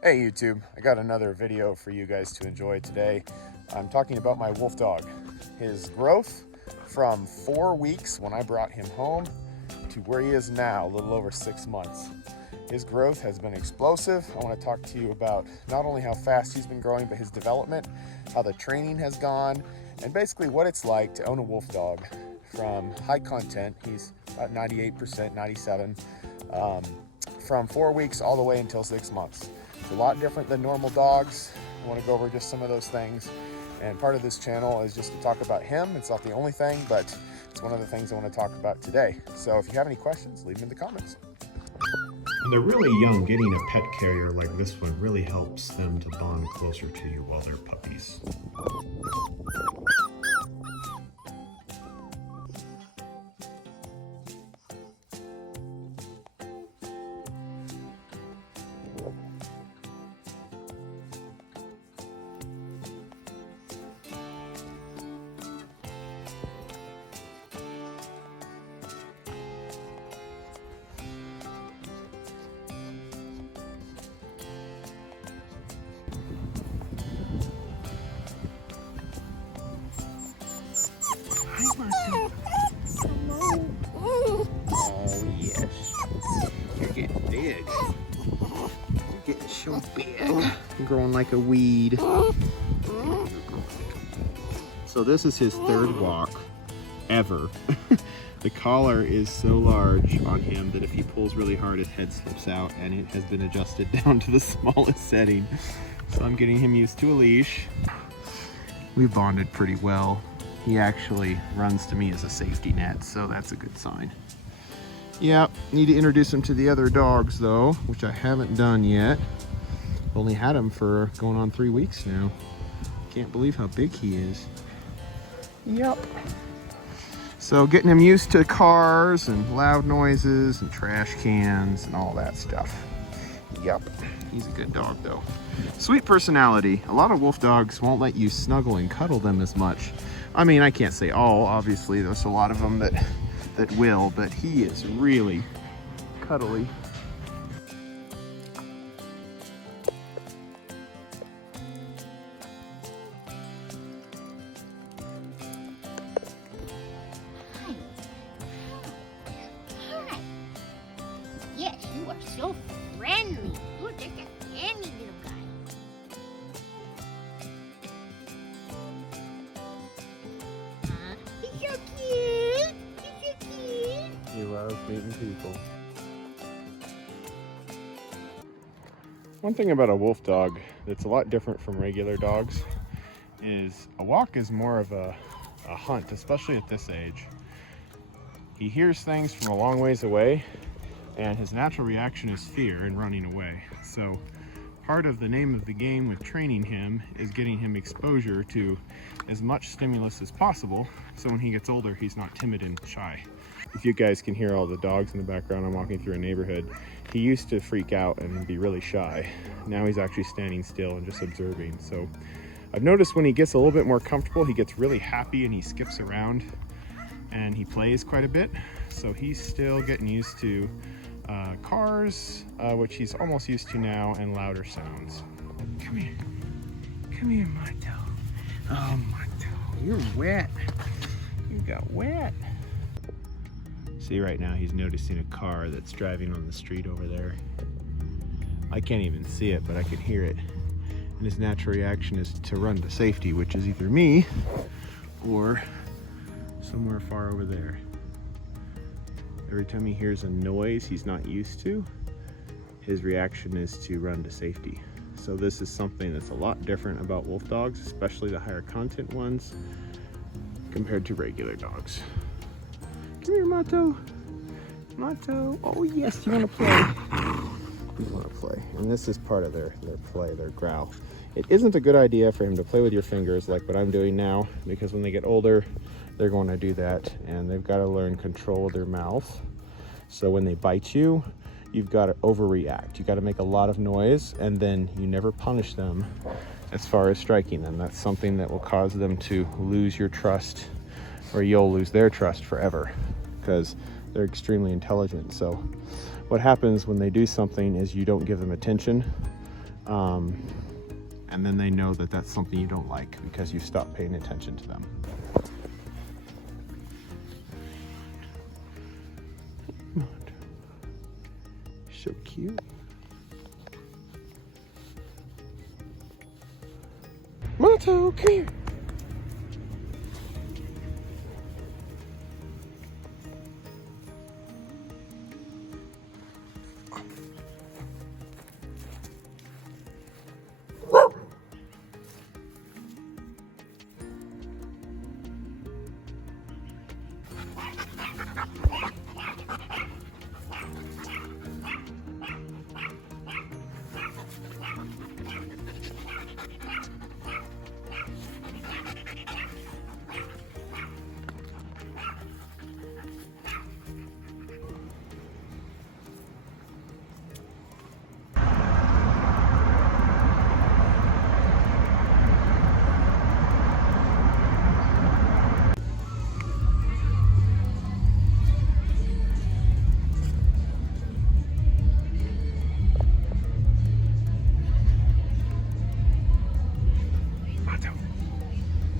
Hey YouTube, I got another video for you guys to enjoy today. I'm talking about my Wolfdog. His growth from 4 weeks when I brought him home to where he is now, a little over 6 months. His growth has been explosive. I want to talk to you about not only how fast he's been growing, but his development, how the training has gone, and basically what it's like to own a Wolfdog from high content. He's about 98%, 97, from 4 weeks all the way until 6 months. It's a lot different than normal dogs. I want to go over just some of those things. And part of this channel is just to talk about him. It's not the only thing, but it's one of the things I want to talk about today. So if you have any questions, leave them in the comments. When they're really young, getting a pet carrier like this one really helps them to bond closer to you while they're puppies. Oh yes, you're getting big. You're getting so big. You're growing like a weed. So this is his third walk ever. The collar is so large on him that if he pulls really hard, his head slips out, and it has been adjusted down to the smallest setting. So I'm getting him used to a leash. We've bonded pretty well. He actually runs to me as a safety net, so that's a good sign. Yep, need to introduce him to the other dogs though, which I haven't done yet. Only had him for going on 3 weeks now. Can't believe how big he is. Yep. So getting him used to cars and loud noises and trash cans and all that stuff. Yep, he's a good dog though. Sweet personality. A lot of wolf dogs won't let you snuggle and cuddle them as much. I mean, I can't say all, obviously. There's a lot of them that will, but he is really cuddly. Hi. Yes, you are so friendly. You're just a candy little guy. He's so cute. He's so cute. He loves meeting people. One thing about a wolf dog that's a lot different from regular dogs is a walk is more of a hunt, especially at this age. He hears things from a long ways away, and his natural reaction is fear and running away. So part of the name of the game with training him is getting him exposure to as much stimulus as possible, so when he gets older, he's not timid and shy. If you guys can hear all the dogs in the background, I'm walking through a neighborhood. He used to freak out and be really shy. Now he's actually standing still and just observing. So I've noticed when he gets a little bit more comfortable, he gets really happy and he skips around and he plays quite a bit. So he's still getting used to cars, which he's almost used to now, and louder sounds. Come here. Come here, Mato. Oh, Mato, you're wet. You got wet. See, right now he's noticing a car that's driving on the street over there. I can't even see it, but I can hear it. And his natural reaction is to run to safety, which is either me or somewhere far over there. Every time he hears a noise he's not used to, his reaction is to run to safety. So this is something that's a lot different about wolf dogs, especially the higher content ones, compared to regular dogs. Come here, Mato. Mato. Oh yes, you want to play. You want to play. And this is part of their play, their growl. It isn't a good idea for him to play with your fingers like what I'm doing now, because when they get older, they're going to do that, and they've got to learn control of their mouth. So when they bite you, you've got to overreact. You got to make a lot of noise, and then you never punish them as far as striking them. That's something that will cause them to lose your trust, or you'll lose their trust forever, because they're extremely intelligent. So what happens when they do something is you don't give them attention. And then they know that that's something you don't like because you stop paying attention to them. So cute. Mato, come here.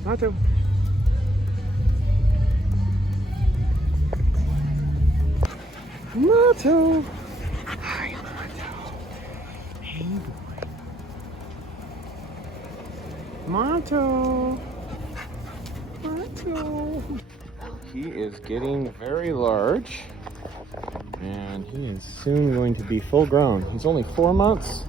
Mato. Mato. Hi, Mato. Hey, boy. Mato. Mato. He is getting very large, and he is soon going to be full grown. He's only 4 months.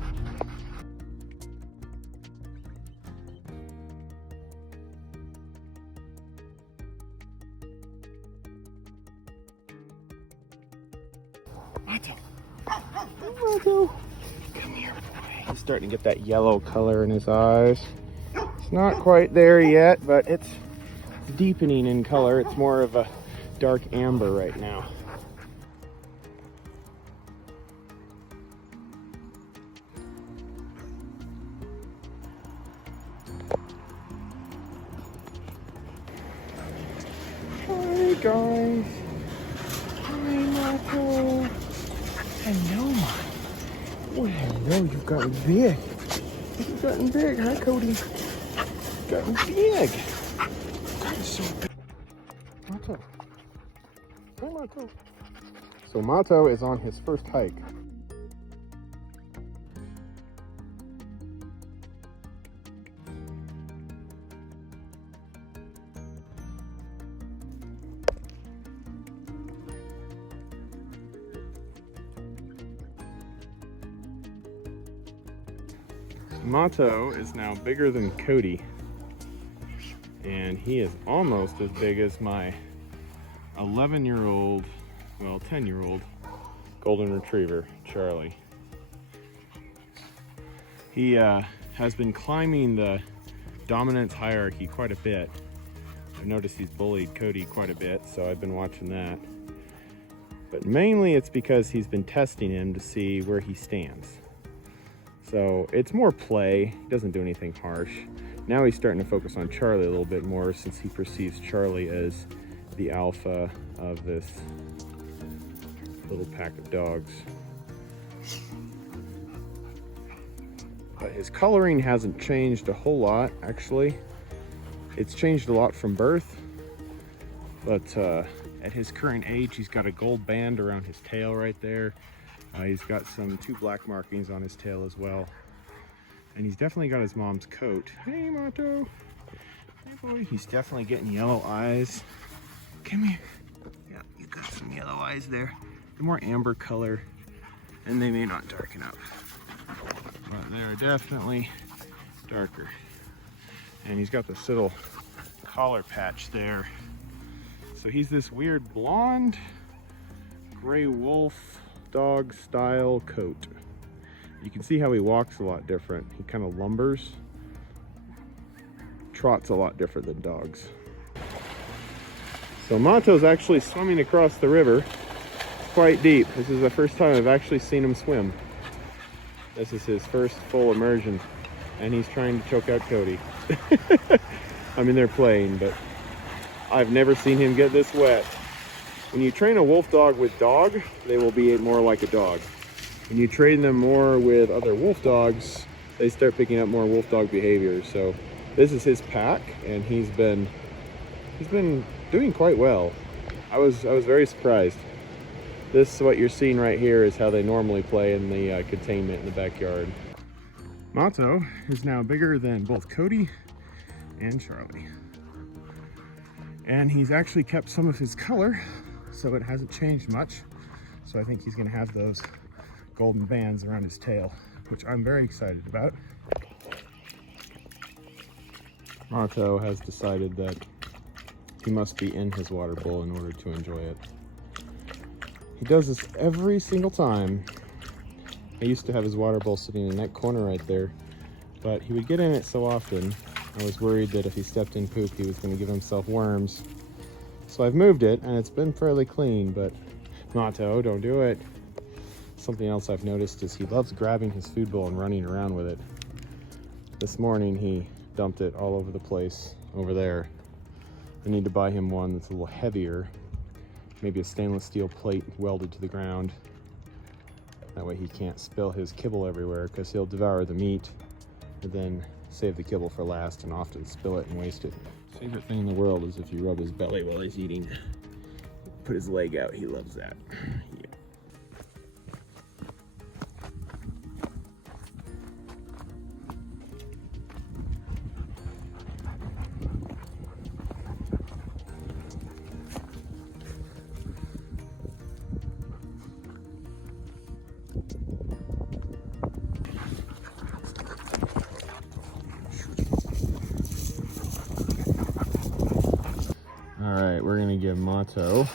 Mato. Mato. Come here, boy. He's starting to get that yellow color in his eyes. It's not quite there yet, but it's deepening in color. It's more of a dark amber right now. Hi, guys. Hi, Mato. Hello, Mato. Oh, hello. You've gotten big. You've gotten big, huh, Cody? You've gotten big. You've gotten so big. Mato. Hi, Mato. So Mato is on his first hike. Mato is now bigger than Cody, and he is almost as big as my 11-year-old, well, 10-year-old golden retriever, Charlie. He has been climbing the dominance hierarchy quite a bit. I've noticed he's bullied Cody quite a bit, so I've been watching that. But mainly it's because he's been testing him to see where he stands. So it's more play, he doesn't do anything harsh. Now he's starting to focus on Charlie a little bit more since he perceives Charlie as the alpha of this little pack of dogs. But his coloring hasn't changed a whole lot, actually. It's changed a lot from birth, but at his current age, he's got a gold band around his tail right there. He's got two black markings on his tail as well. And he's definitely got his mom's coat. Hey, Mato. Hey, boy. He's definitely getting yellow eyes. Come here. Yeah, you got some yellow eyes there. They're more amber color, and they may not darken up. But they're definitely darker. And he's got this little collar patch there. So he's this weird blonde gray wolf dog style coat. You can see how he walks a lot different. He kind of lumbers, trots a lot different than dogs. So Mato's actually swimming across the river. It's quite deep. This is the first time I've actually seen him swim. This is his first full immersion, and he's trying to choke out Cody. I mean, they're playing, but I've never seen him get this wet. When you train a wolf dog with dog, they will be more like a dog. When you train them more with other wolf dogs, they start picking up more Wolfdog behavior. So this is his pack, and he's been doing quite well. I was very surprised. This, what you're seeing right here, is how they normally play in the containment in the backyard. Mato is now bigger than both Cody and Charlie. And he's actually kept some of his color, so it hasn't changed much. So I think he's gonna have those golden bands around his tail, which I'm very excited about. Mato has decided that he must be in his water bowl in order to enjoy it. He does this every single time. I used to have his water bowl sitting in that corner right there, but he would get in it so often, I was worried that if he stepped in poop, he was going to give himself worms. So I've moved it, and it's been fairly clean, but Mato, don't do it. Something else I've noticed is he loves grabbing his food bowl and running around with it. This morning, he dumped it all over the place over there. I need to buy him one that's a little heavier, maybe a stainless steel plate welded to the ground. That way he can't spill his kibble everywhere, because he'll devour the meat and then save the kibble for last and often spill it and waste it. Favorite thing in the world is if you rub his belly while he's eating. Put his leg out, he loves that. Yeah. All right, we're gonna give Mato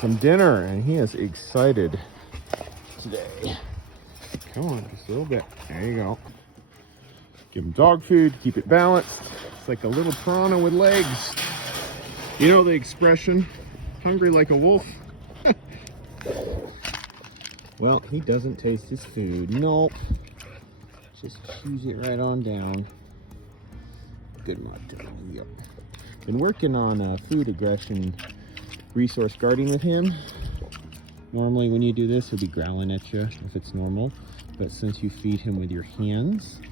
some dinner, and he is excited today. Come on, just a little bit. There you go. Give him dog food, keep it balanced. It's like a little piranha with legs. You know the expression, hungry like a wolf? Well, he doesn't taste his food. Nope. Just chews it right on down. Good Mato. Yep. Been working on food aggression resource guarding with him. Normally when you do this, he'll be growling at you if it's normal. But since you feed him with your hands,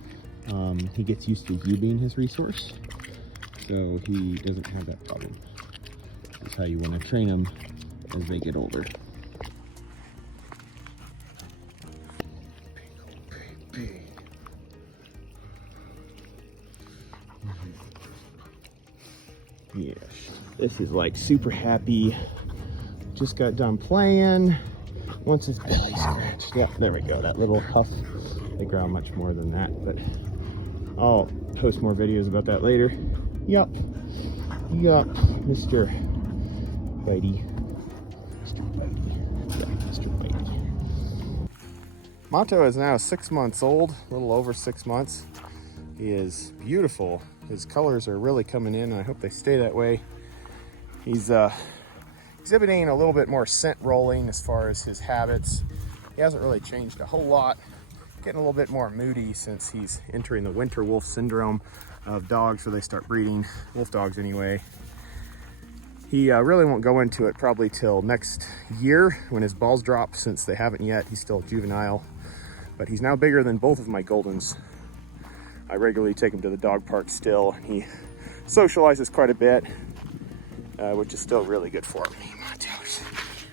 he gets used to you being his resource. So he doesn't have that problem. That's how you want to train them as they get older. Yes, this is like super happy. Just got done playing. Once his belly scratched. Yeah, there we go. That little huff. They growl much more than that, but I'll post more videos about that later. Yup. Yup, Mr. Bitey. Mr. Bitey. Yeah, Mr. Bitey. Mato is now 6 months old, a little over 6 months. He is beautiful. His colors are really coming in, and I hope they stay that way. He's exhibiting a little bit more scent rolling as far as his habits. He hasn't really changed a whole lot. Getting a little bit more moody since he's entering the winter wolf syndrome of dogs where they start breeding, wolf dogs anyway. He really won't go into it probably till next year when his balls drop, since they haven't yet. He's still juvenile, but he's now bigger than both of my Goldens. I regularly take him to the dog park still. He socializes quite a bit, which is still really good for him.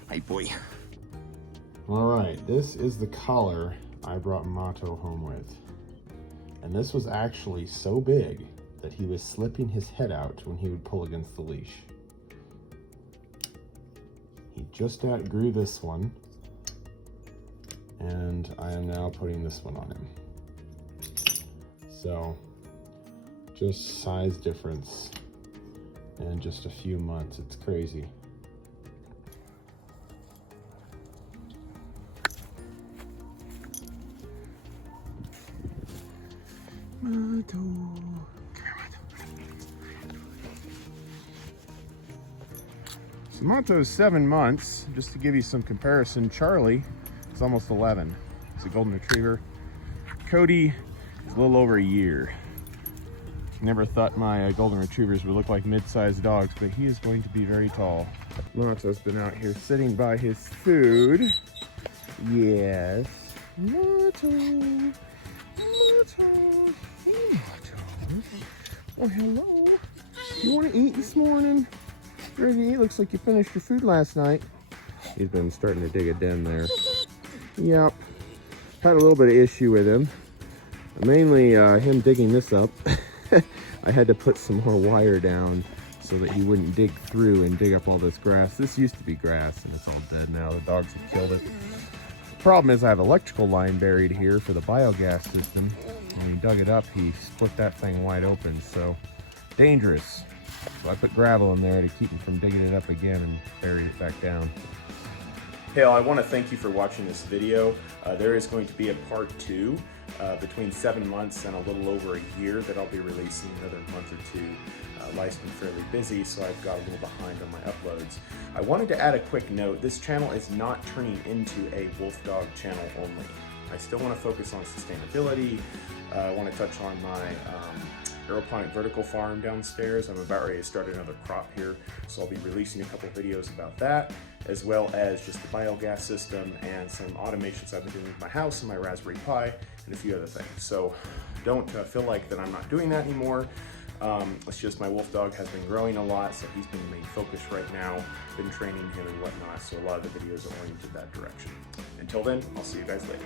Hey, boy. All right, this is the collar I brought Mato home with. And this was actually so big that he was slipping his head out when he would pull against the leash. He just outgrew this one, and I am now putting this one on him. So, just size difference in just a few months. It's crazy. Mato. So Mato's 7 months. Just to give you some comparison, Charlie is almost 11. He's a golden retriever. Cody is a little over a year. Never thought my golden retrievers would look like mid-sized dogs, but he is going to be very tall. Mato's been out here sitting by his food. Yes. Mato. Oh, hello. You want to eat this morning? Ready to eat? Looks like you finished your food last night. He's been starting to dig a den there. Yep. Had a little bit of issue with him. Mainly him digging this up. I had to put some more wire down so that he wouldn't dig through and dig up all this grass. This used to be grass and it's all dead now. The dogs have killed it. The problem is I have electrical line buried here for the biogas system. When he dug it up, he split that thing wide open, so dangerous. So I put gravel in there to keep him from digging it up again and bury it back down. Hey, I want to thank you for watching this video. There is going to be a part 2 between 7 months and a little over a year that I'll be releasing another month or two. Life's been fairly busy, so I've got a little behind on my uploads. I wanted to add a quick note. This channel is not turning into a Wolfdog channel only. I still want to focus on sustainability. I want to touch on my aeroponic vertical farm downstairs. I'm about ready to start another crop here, so I'll be releasing a couple videos about that, as well as just the biogas system and some automations I've been doing with my house and my Raspberry Pi and a few other things. So don't feel like that I'm not doing that anymore. It's just my Wolfdog has been growing a lot, so he's been the main focus right now. Been training him and whatnot, so a lot of the videos are oriented that direction. Until then, I'll see you guys later.